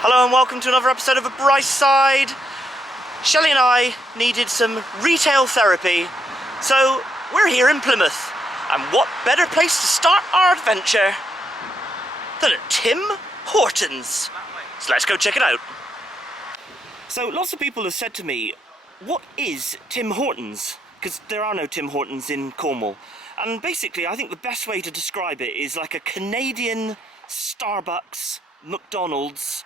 Hello and welcome to another episode of A Bright Side. Shelley and I needed some retail therapy, so we're here in Plymouth. And what better place to start our adventure than at Tim Hortons? So let's go check it out. So lots of people have said to me, what is Tim Hortons? Because there are no Tim Hortons in Cornwall. And basically I think the best way to describe it is like a Canadian Starbucks, McDonald's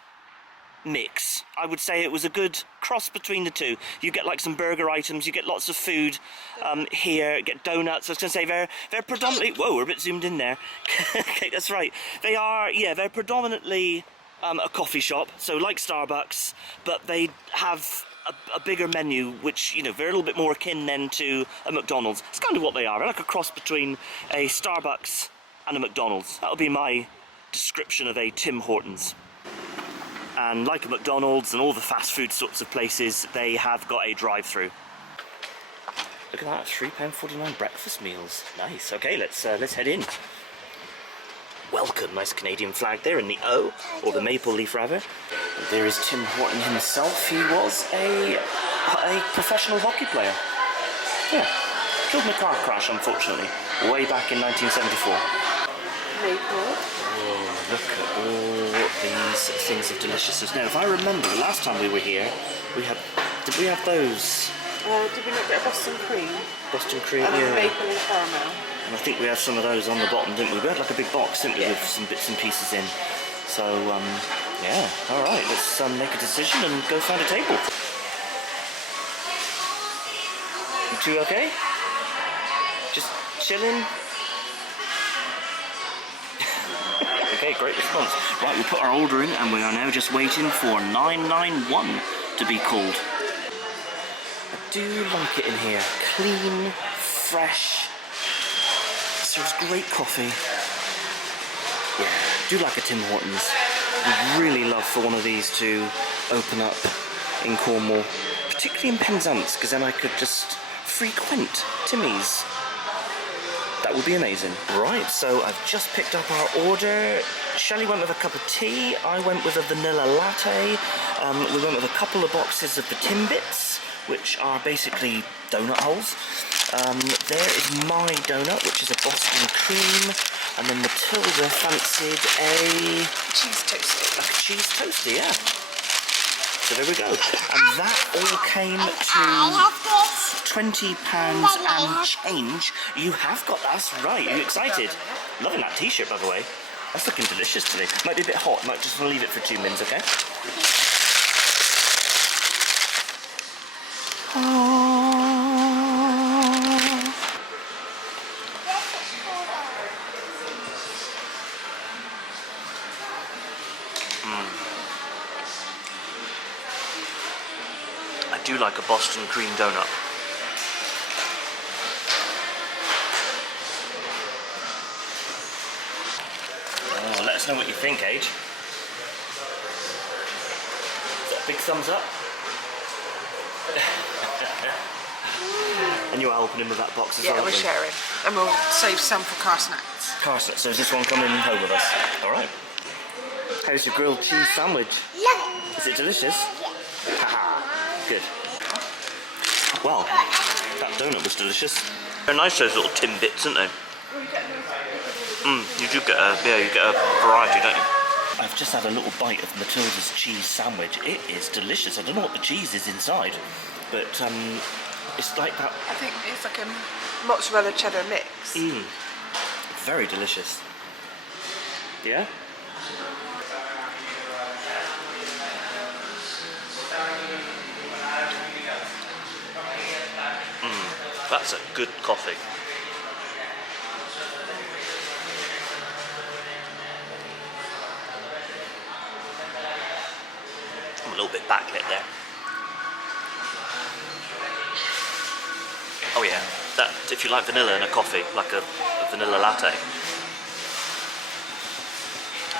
mix. I would say it was a good cross between the two. You get like some burger items, you get lots of food here, get donuts. I was going to say they're predominantly, whoa, we're a bit zoomed in there. Okay, that's right. They are, yeah, they're predominantly a coffee shop, so like Starbucks, but they have a bigger menu, which, you know, they're a little bit more akin then to a McDonald's. It's kind of what they are. They're like a cross between a Starbucks and a McDonald's. That would be my description of a Tim Hortons. And like a McDonald's and all the fast food sorts of places, they have got a drive-through. Look at that, £3.49 breakfast meals. Nice. Okay, let's head in. Welcome, nice Canadian flag there in the O, or the maple leaf rather. And there is Tim Horton himself. He was a professional hockey player. Yeah, killed in a car crash, unfortunately, way back in 1974. Maple. Oh, look at all these things of deliciousness. Now, if I remember, last time we were here, did we have those? Did we not get a Boston cream? Boston cream, and yeah. Maple and caramel. And I think we had some of those on the bottom, didn't we? We had like a big box, didn't we, with some bits and pieces in. So, yeah, alright, let's make a decision and go find a table. You two okay? Just chilling? Okay, great response. Right, we put our order in and we are now just waiting for 991 to be called. I do like it in here. Clean, fresh, serves great coffee. Yeah, I do like a Tim Hortons. I'd really love for one of these to open up in Cornwall, particularly in Penzance, because then I could just frequent Timmy's. That would be amazing. Right, so I've just picked up our order. Shelley went with a cup of tea, I went with a vanilla latte, we went with a couple of boxes of the Timbits, which are basically donut holes. There is my donut, which is a Boston cream, and then Matilda fancied a Cheese toasty. like a cheese toasty, yeah. So there we go. And that all came to £20 and change. You have got, that's right. Are you excited? Loving that t-shirt, by the way. That's looking delicious today. Might be a bit hot. Might just want to leave it for 2 minutes, okay? I do like a Boston cream donut. Oh, let us know what you think, Age. Is that a big thumbs up? And you are helping him with that box as well? Yeah, we're sharing. And we'll save some for car snacks. Car snacks. So is this one coming home with us? Alright. How's your grilled cheese sandwich? Is it delicious? Haha. Good. Well, that donut was delicious. They're nice, those little Timbits, aren't they? You do get a variety, don't you? I've just had a little bite of Matilda's cheese sandwich. It is delicious. I don't know what the cheese is inside, but it's like that. I think it's like a mozzarella cheddar mix. Very delicious. Yeah? That's a good coffee. I'm a little bit backlit there. Oh yeah, that if you like vanilla in a coffee, like a vanilla latte,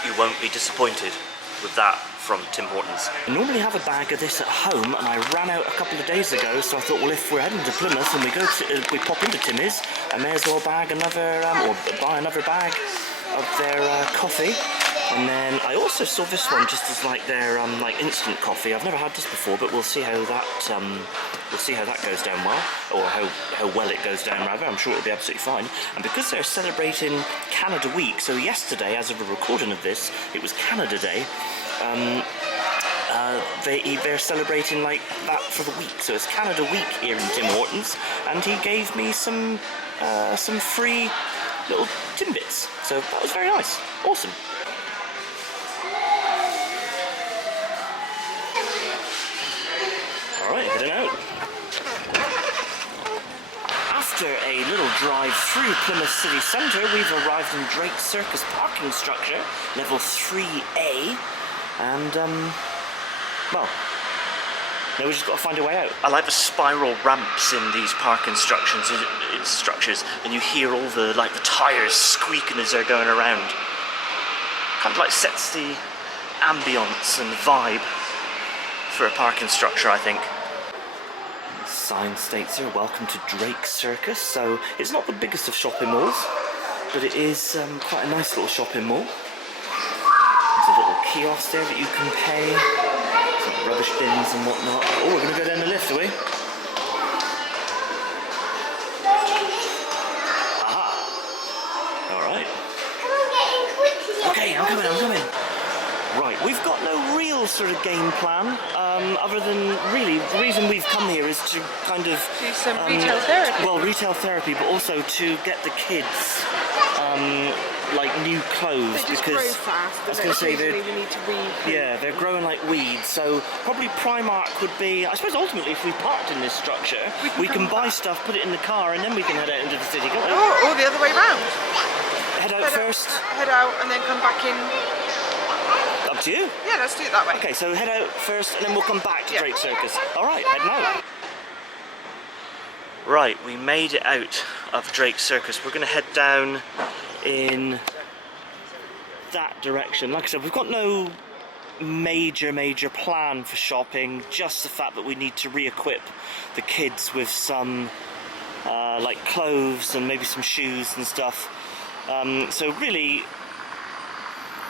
you won't be disappointed with that from Tim Hortons. I normally have a bag of this at home, and I ran out a couple of days ago, so I thought, well, if we're heading to Plymouth and we pop into Timmy's, I may as well bag another, or buy another bag of their coffee. And then I also saw this one just as like their like instant coffee. I've never had this before, but we'll see how that goes down well, or how well it goes down rather. I'm sure it'll be absolutely fine. And because they're celebrating Canada Week, so yesterday, as of the recording of this, it was Canada Day. They're celebrating like that for the week. So it's Canada Week here in Tim Hortons, and he gave me some free little Timbits. So that was very nice. Awesome. Alright, heading out. After a little drive through Plymouth city centre, we've arrived in Drake Circus parking structure, level 3A, and well, now we just got to find a way out. I like the spiral ramps in these parking structures, and you hear all the tyres squeaking as they're going around. Kind of like sets the ambience and vibe for a parking structure, I think. The sign states here, welcome to Drake Circus. So it's not the biggest of shopping malls, but it is quite a nice little shopping mall. There's a little kiosk there that you can pay. Some rubbish bins and whatnot. Oh, we're going to go down the lift, are we? Aha! Alright. Okay, I'm coming. Right, we've got no real sort of game plan, other than really, the reason we've come here is to kind of... do some retail therapy. Well, retail therapy, but also to get the kids, like new clothes. They just because grow fast. I was going to say we need to weed. yeah, they're growing like weeds, so probably Primark would be, I suppose ultimately if we parked in this structure, we can buy stuff, put it in the car, and then we can head out into the city, can't we? Or the other way round. Head out first. Head out and then come back in. Up to you. Yeah, let's do it that way. Okay, so head out first and then we'll come back to Yeah. Drake Circus. Alright, heading out. Right, we made it out of Drake Circus. We're going to head down in that direction. Like I said, we've got no major plan for shopping, just the fact that we need to re-equip the kids with some like clothes and maybe some shoes and stuff. So really,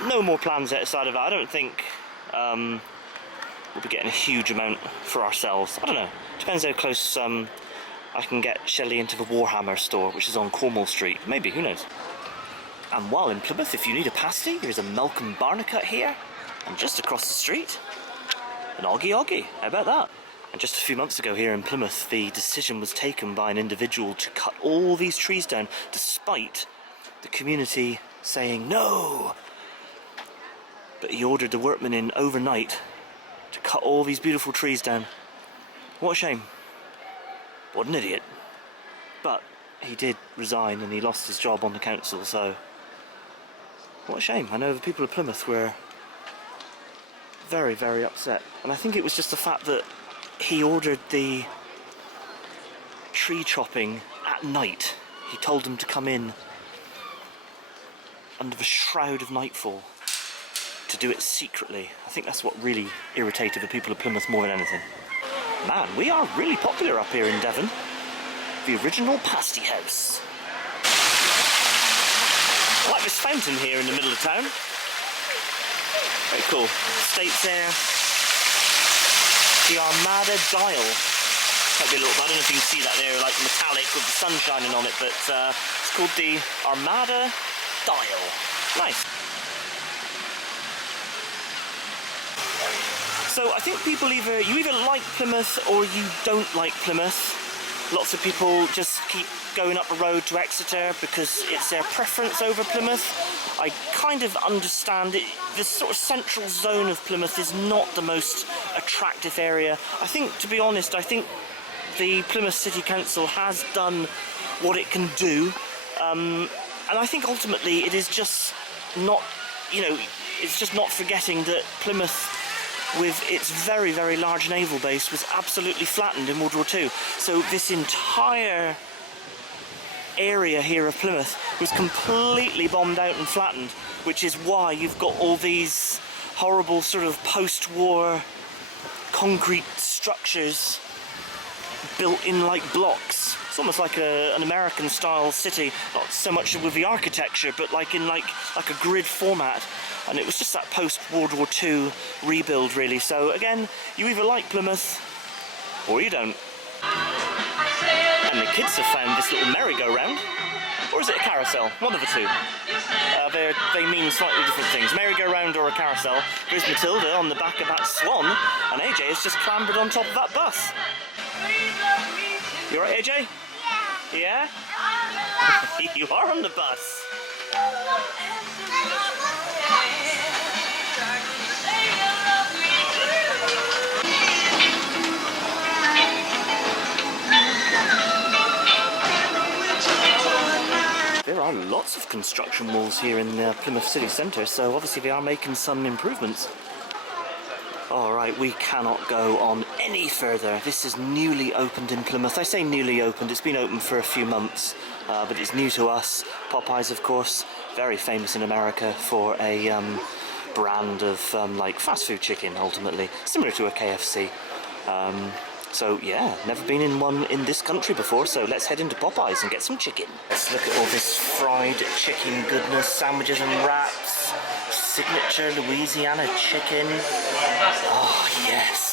no more plans outside of that. I don't think we'll be getting a huge amount for ourselves. I don't know. Depends how close I can get Shelley into the Warhammer store, which is on Cornwall Street. Maybe, who knows? And while in Plymouth, if you need a pasty, there's a Malcolm Barnicut here, and just across the street, an Oggy. How about that? And just a few months ago here in Plymouth, the decision was taken by an individual to cut all these trees down, despite the community saying no. But he ordered the workmen in overnight to cut all these beautiful trees down. What a shame. What an idiot. But he did resign and he lost his job on the council, so what a shame. I know the people of Plymouth were very upset, and I think it was just the fact that he ordered the tree chopping at night. He told them to come in under the shroud of nightfall to do it secretly. I think that's what really irritated the people of Plymouth more than anything. Man, we are really popular up here in Devon. The original pasty house. I like this fountain here in the middle of town. Very cool. States there. The Armada dial. Might be a little, I don't know if you can see that there, like metallic with the sun shining on it, but it's called the Armada dial. Nice. So I think people you either like Plymouth or you don't like Plymouth. Lots of people just keep going up the road to Exeter because it's their preference over Plymouth. I kind of understand it. The sort of central zone of Plymouth is not the most attractive area. I think, to be honest, I think the Plymouth City Council has done what it can do. And I think ultimately it is just not, it's just not forgetting that Plymouth, with its very large naval base, was absolutely flattened in World War II. So this entire area here of Plymouth was completely bombed out and flattened, which is why you've got all these horrible sort of post-war concrete structures built in like blocks. It's almost like an American-style city, not so much with the architecture, but like in like a grid format. And it was just that post-World War II rebuild, really. So again, you either like Plymouth or you don't. And the kids have found this little merry-go-round. Or is it a carousel? One of the two. They mean slightly different things. Merry-go-round or a carousel. Here's Matilda on the back of that swan, and AJ has just clambered on top of that bus. You alright, AJ? Yeah. Yeah? You are on the bus. There are lots of construction walls here in the Plymouth city centre, so obviously they are making some improvements. Alright, we cannot go on any further. This is newly opened in Plymouth. I say newly opened, it's been open for a few months, but it's new to us. Popeyes, of course, very famous in America for a brand of like fast food chicken, ultimately, similar to a KFC. So yeah, never been in one in this country before, so let's head into Popeyes and get some chicken. Let's look at all this fried chicken goodness, sandwiches and wraps, signature Louisiana chicken. Oh yes.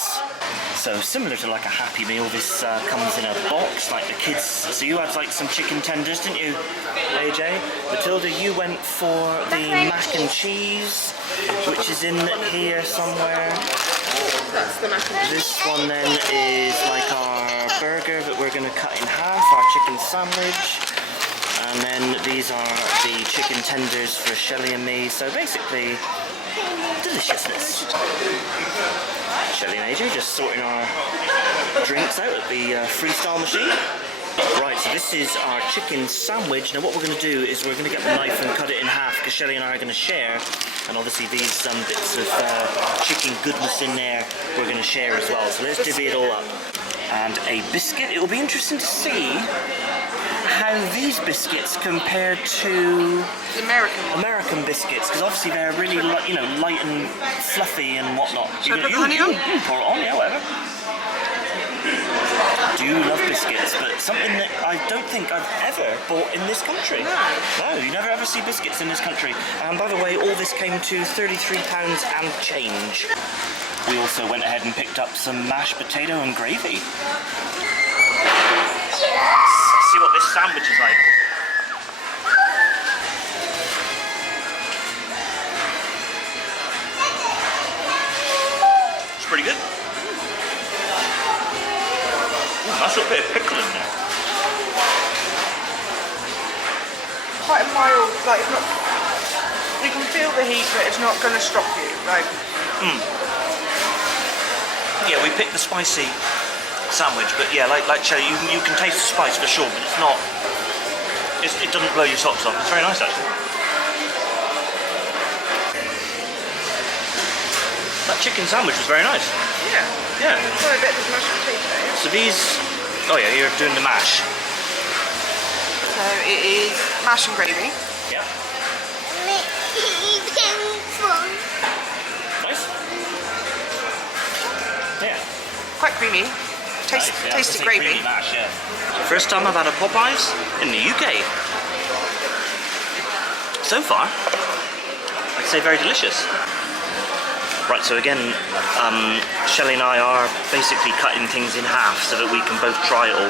So similar to like a Happy Meal, this comes in a box like the kids. So you had like some chicken tenders, didn't you, AJ? Matilda, you went for the mac and cheese, which is in here somewhere. That's the mac and cheese. This one then is like our burger that we're going to cut in half, our chicken sandwich. And then these are the chicken tenders for Shelley and me. So basically, deliciousness. Shelley and AJ just sorting our drinks out at the freestyle machine. Right, so this is our chicken sandwich. Now what we're going to do is we're going to get the knife and cut it in half because Shelley and I are going to share. And obviously these bits of chicken goodness in there we're going to share as well. So let's divvy it all up. And a biscuit. It will be interesting to see how these biscuits compare to The American biscuits, because obviously they're really light and fluffy and whatnot. Should I put the honey on? You can pour it on, yeah, whatever. I do love biscuits, but something that I don't think I've ever bought in this country. No, you never ever see biscuits in this country. And by the way, all this came to £33 and change. We also went ahead and picked up some mashed potato and gravy. See what this sandwich is like. It's pretty good. Nice little bit of pickle in there. Quite a mild, like it's not. You can feel the heat, but it's not going to stop you. Like. Yeah, we picked the spicy sandwich, but yeah, like Shelley, you can taste the spice for sure, but it's not. It doesn't blow your socks off. It's very nice actually. That chicken sandwich was very nice. Yeah. Yeah. Quite a bit of mashed potato. So these. Oh yeah, you're doing the mash. So it is mash and gravy. Yep. Nice. Yeah. Quite creamy. Nice, yeah, Tasty gravy. creamy mash, yeah. First time I've had a Popeyes in the UK. So far, I'd say very delicious. Right, so again, Shelley and I are basically cutting things in half so that we can both try it all.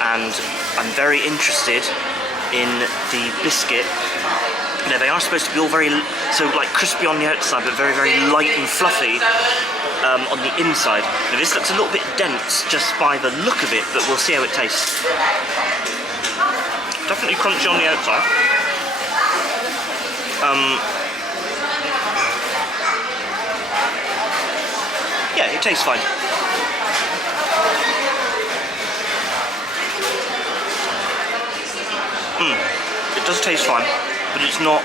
And I'm very interested in the biscuit. Now they are supposed to be all very, so like crispy on the outside, but very, very light and fluffy on the inside. Now this looks a little bit dense just by the look of it, but we'll see how it tastes. Definitely crunchy on the outside. Yeah, it tastes fine. It does taste fine, but it's not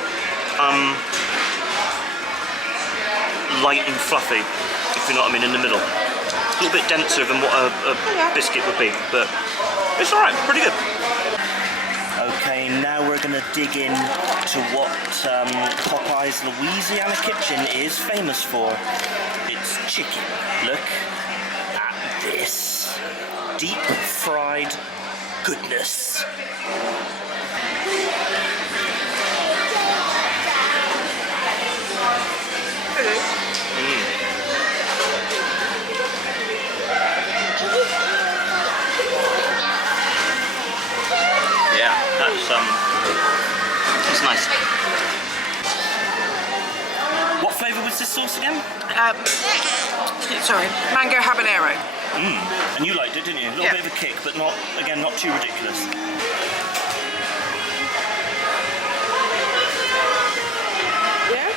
light and fluffy, if you know what I mean, in the middle. A little bit denser than what a biscuit would be, but it's alright, pretty good. Okay, now we're going to dig in to what Popeyes Louisiana Kitchen is famous for. It's chicken. Look at this. Deep fried goodness. Yeah, that's nice. What flavour was this sauce again? Sorry, mango habanero. And you liked it, didn't you? A little bit of a kick, but not too ridiculous. Yeah.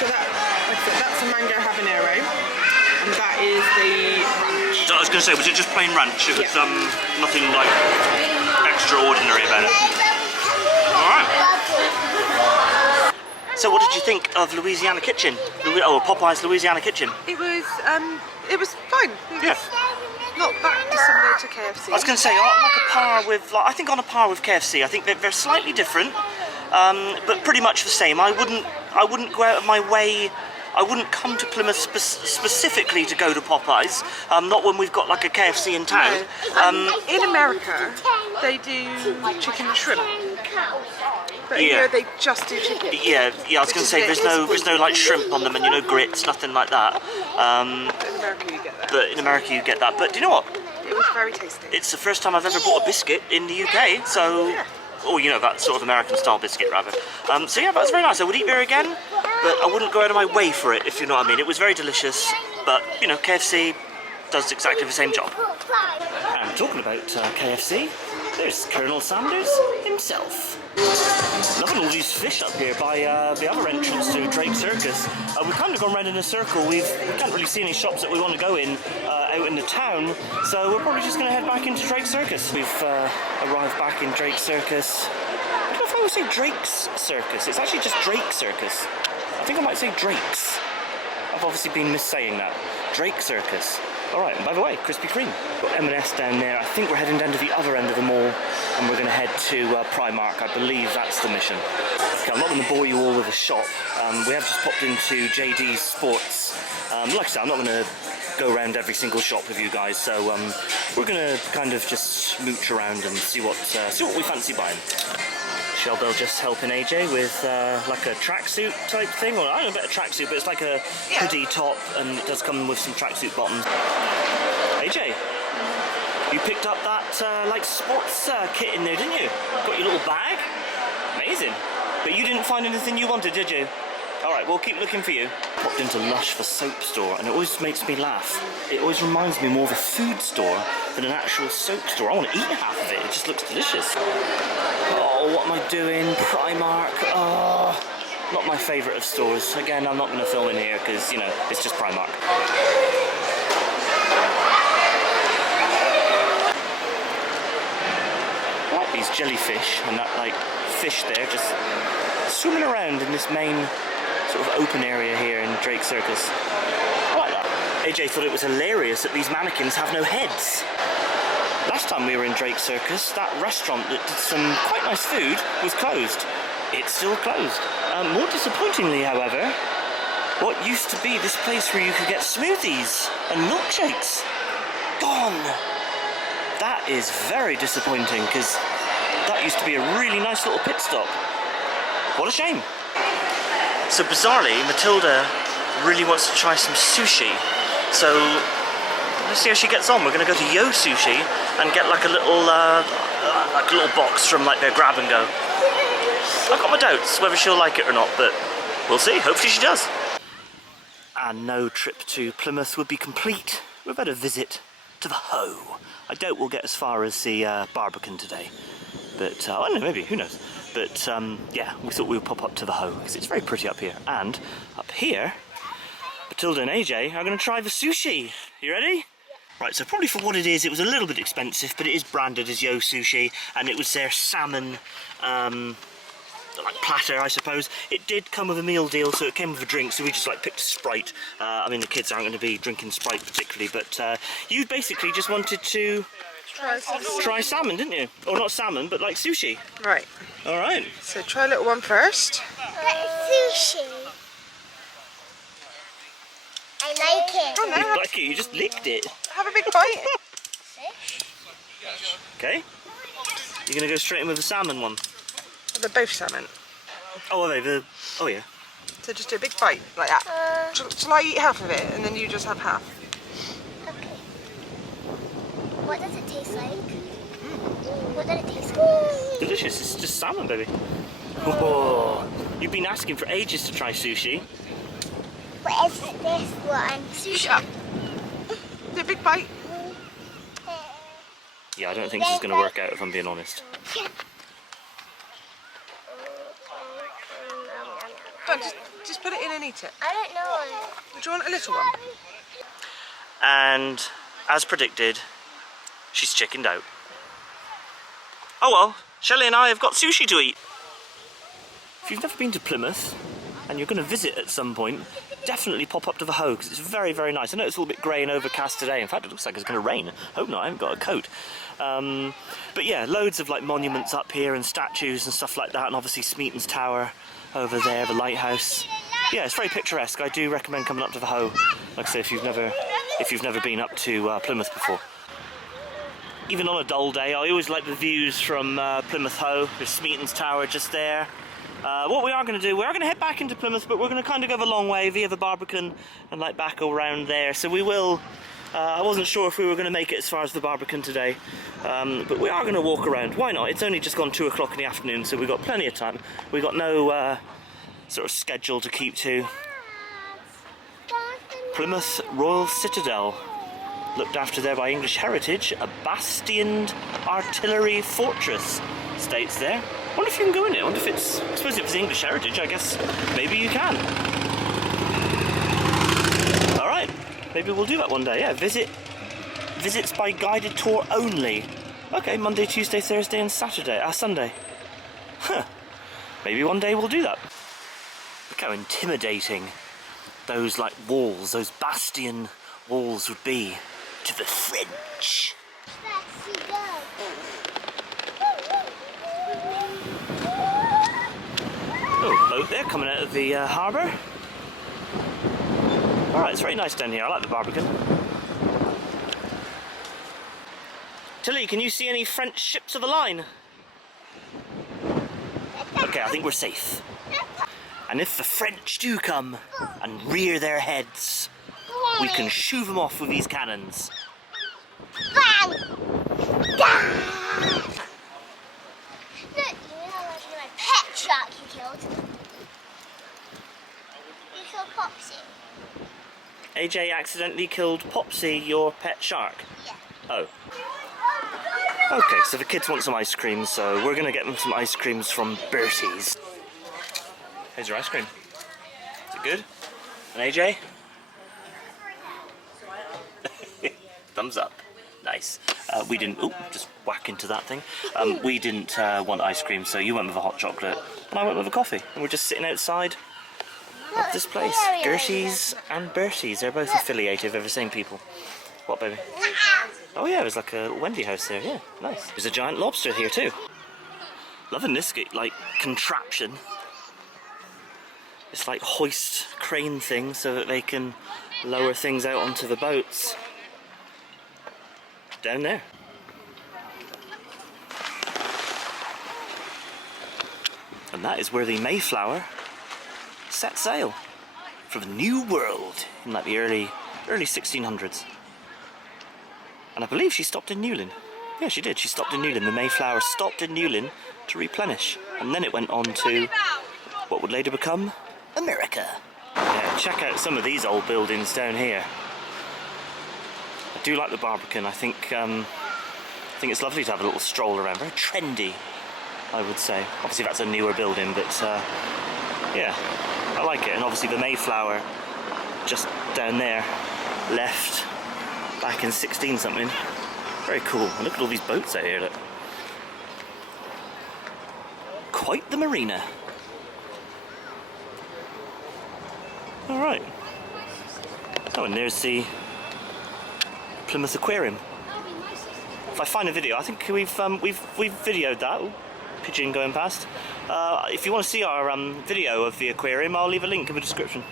So that's a mango habanero, and that is the ranch. So I was going to say, was it just plain ranch? It was nothing like extraordinary about it. All right. So what did you think of Louisiana Kitchen? Popeyes Louisiana Kitchen. It was fine. It was not that dissimilar to KFC. I was going to say, I think on a par with KFC. I think they're slightly different, but pretty much the same. I wouldn't go out of my way. I wouldn't come to Plymouth specifically to go to Popeyes. Not when we've got like a KFC in town. No. In America, they do chicken and shrimp. But here they just do chicken. Yeah. I was going to say there's no like shrimp on them, and grits, nothing like that. In America, you get that. But do you know what? It was very tasty. It's the first time I've ever bought a biscuit in the UK, so. Yeah. Or that sort of American style biscuit rather. So yeah, that was very nice. I would eat there again, but I wouldn't go out of my way for it, if you know what I mean. It was very delicious, but KFC does exactly the same job. And talking about KFC, there's Colonel Sanders himself. Loving all these fish up here by the other entrance to Drake Circus. We've kind of gone round in a circle. We can't really see any shops that we want to go in out in the town, so we're probably just going to head back into Drake Circus. We've arrived back in Drake Circus. I don't know if I would say Drake's Circus. It's actually just Drake Circus. I think I might say Drake's. I've obviously been missaying that. Drake Circus. Alright, and by the way, Krispy Kreme. Got M&S down there. I think we're heading down to the other end of the mall, and we're going to head to Primark. I believe that's the mission. Okay, I'm not going to bore you all with a shop. We have just popped into JD's Sports. Like I said, I'm not going to go around every single shop with you guys, so we're going to kind of just smooch around and see what we fancy buying. Shelbell just helping AJ with like a tracksuit type thing, or I don't know about a tracksuit, but it's like a hoodie top, and it does come with some tracksuit bottoms. AJ, you picked up that like sports kit in there, didn't you? Got your little bag? Amazing. But you didn't find anything you wanted, did you? Alright, we'll keep looking for you. Popped into Lush for soap store, and it always makes me laugh. It always reminds me more of a food store than an actual soap store. I want to eat half of it, it just looks delicious. Oh, what am I doing? Primark. Oh, not my favourite of stores. Again, I'm not going to film in here because, it's just Primark. I like these jellyfish and that, like, fish there just swimming around in this main sort of open area here in Drake Circus. I like that. AJ thought it was hilarious that these mannequins have no heads. Last time we were in Drake Circus, that restaurant that did some quite nice food was closed. It's still closed. More disappointingly, however, what used to be this place where you could get smoothies and milkshakes, gone. That is very disappointing, because that used to be a really nice little pit stop. What a shame. So bizarrely, Matilda really wants to try some sushi. So let's see how she gets on. We're going to go to Yo Sushi and get like a little box from like their grab and go. I've got my doubts whether she'll like it or not, but we'll see. Hopefully she does. And no trip to Plymouth would be complete without a visit to the Hoe. I doubt we'll get as far as the Barbican today, but I don't know, maybe, who knows. But yeah, we thought we would pop up to the Hoe because it's very pretty up here. And up here, Matilda and AJ are going to try the sushi. You ready? Right, so probably for what it is, it was a little bit expensive, but it is branded as Yo Sushi, and it was their salmon like platter, I suppose. It did come with a meal deal, so it came with a drink, so we just like picked a Sprite. I mean, the kids aren't going to be drinking Sprite particularly, but you basically just wanted to try salmon, didn't you? Or not salmon, but like sushi. Right. All right. So try a little one first. Sushi. I like it. Oh, no. You like it? You just licked it. Have a big bite. Okay. You're gonna go straight in with the salmon one. They're both salmon. Oh, are they? Oh yeah. So just do a big bite like that. Shall I eat half of it and then you just have half? Okay. What does it taste like? What does it taste like? Delicious. It's just salmon, baby. Oh, you've been asking for ages to try sushi. What is this one? Sushi. Do a big bite. Yeah, I don't think this is going to work out if I'm being honest. Don't, just put it in and eat it. I don't know. Do you want a little one? And as predicted, she's chickened out. Oh well, Shelley and I have got sushi to eat. If you've never been to Plymouth and you're going to visit at some point, definitely pop up to the Hoe because it's very, very nice. I know it's a little bit grey and overcast today. In fact, it looks like it's going to rain. Hope not, I haven't got a coat. But yeah, loads of like monuments up here and statues and stuff like that, and obviously Smeaton's Tower over there, the lighthouse. Yeah, it's very picturesque. I do recommend coming up to the Hoe. Like I say, if you've never been up to Plymouth before. Even on a dull day, I always like the views from Plymouth Hoe. There's Smeaton's Tower just there. What we are going to do, we are going to head back into Plymouth, but we're going to kind of go the long way via the Barbican and like back around there. So we will. I wasn't sure if we were going to make it as far as the Barbican today, but we are going to walk around. Why not? It's only just gone 2 o'clock in the afternoon, so we've got plenty of time. We've got no sort of schedule to keep to. Plymouth Royal Citadel, looked after there by English heritage, a bastioned artillery fortress, states there. I wonder if you can go in it. I wonder if it's. I suppose if it's English heritage, I guess maybe you can. All right, maybe we'll do that one day. Yeah, visits by guided tour only. Okay, Monday, Tuesday, Thursday, and Sunday. Huh. Maybe one day we'll do that. Look how intimidating those like walls, those bastion walls would be to the French. Oh, boat there coming out of the harbour. Alright, it's very nice down here. I like the Barbican. Tilly, can you see any French ships of the line? Okay, I think we're safe. And if the French do come and rear their heads, we can shoo them off with these cannons. Bang! Bang! Look, you know my pet shark you killed. You killed Popsy. AJ accidentally killed Popsy, your pet shark? Yeah. Oh. Okay, so the kids want some ice cream, so we're going to get them some ice creams from Bertie's. Here's your ice cream. Is it good? And AJ? Thumbs up. Nice. We didn't... Oh, just whack into that thing. We didn't want ice cream, so you went with a hot chocolate, and I went with a coffee. And we're just sitting outside of this place. Gertie's and Bertie's. They're both affiliated with the same people. What, baby? Oh yeah, there's like a Wendy house there. Yeah, nice. There's a giant lobster here too. Loving this like contraption. It's like hoist crane thing so that they can lower things out onto the boats. Down there. And that is where the Mayflower set sail for the New World in like the early 1600s. And I believe she stopped in Newlyn. Yeah, she did. She stopped in Newlyn. The Mayflower stopped in Newlyn to replenish. And then it went on to what would later become America. Yeah, check out some of these old buildings down here. I do like the Barbican. I think it's lovely to have a little stroll around. Very trendy, I would say. Obviously that's a newer building, but yeah, I like it. And obviously the Mayflower just down there, left back in 16 something. Very cool. And look at all these boats out here, look. Quite the marina. Alright. Oh, and there's the Plymouth Aquarium. If I find a video, I think we've videoed that. Ooh, pigeon going past. If you want to see our video of the aquarium, I'll leave a link in the description.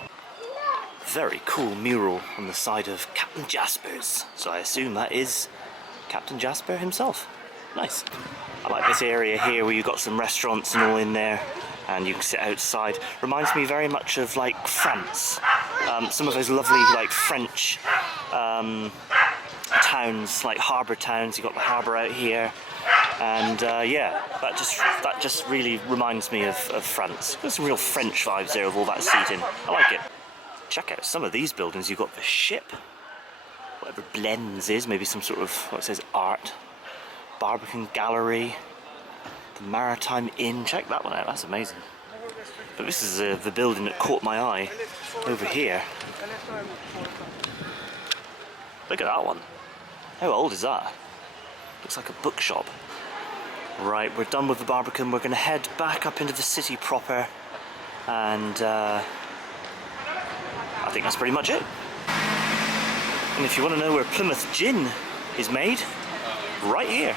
Very cool mural on the side of Captain Jasper's. So I assume that is Captain Jasper himself. Nice. I like this area here where you've got some restaurants and all in there, and you can sit outside. Reminds me very much of like France. Some of those lovely like French towns, like harbour towns. You've got the harbour out here, and yeah, that just really reminds me of France. There's some real French vibes there with all that seating. I like it. Check out some of these buildings. You've got the ship, whatever Blends is, maybe some sort of, what it says, art. Barbican Gallery, the Maritime Inn. Check that one out, that's amazing. But this is the building that caught my eye over here. Look at that one. How old is that? Looks like a bookshop. Right, we're done with the Barbican. We're going to head back up into the city proper, and I think that's pretty much it. And if you want to know where Plymouth gin is made, right here.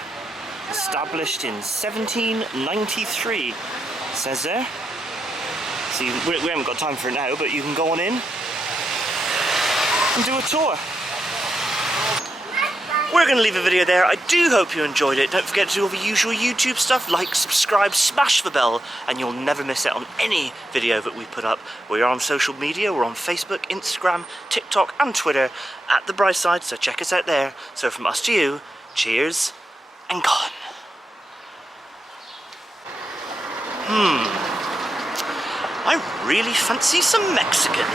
Established in 1793, says there. See, we haven't got time for it now, but you can go on in and do a tour. We're going to leave the video there. I do hope you enjoyed it. Don't forget to do all the usual YouTube stuff, like, subscribe, smash the bell, and you'll never miss out on any video that we put up. We're on social media. We're on Facebook, Instagram, TikTok, and Twitter at The Bright Side, so check us out there. So from us to you, cheers and gone. I really fancy some Mexican.